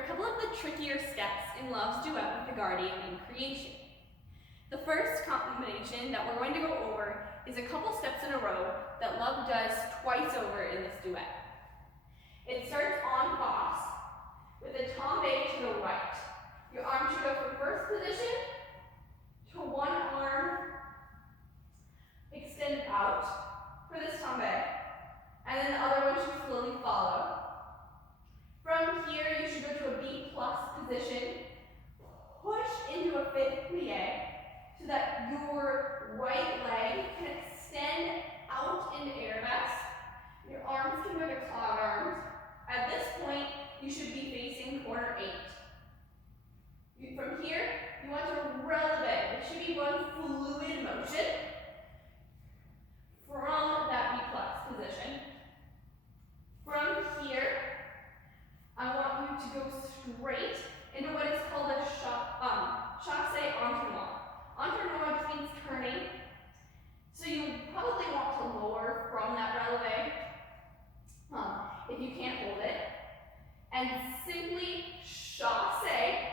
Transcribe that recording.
a couple of the trickier steps in Love's duet with the Guardian in creation. The first combination that we're going to go over is a couple steps in a row that Love does twice over in this duet. It starts on boss with a tombe to the right. Your arm should go from first position to one arm extended out for this tombe, and then the other one should slowly follow. From here, you should go to a B+ position, push into a fifth plie so that your right leg can extend out into arabesque. Your arms can go to cloud arms. At this point, you should be facing corner 8. From here, you want to releve. It should be one fluid motion from that B+ position. From here, I want you to go straight into what is called a chassé entonnoir. Entonnoir just means turning, so you probably want to lower from that releve if you can't hold it, and simply chassé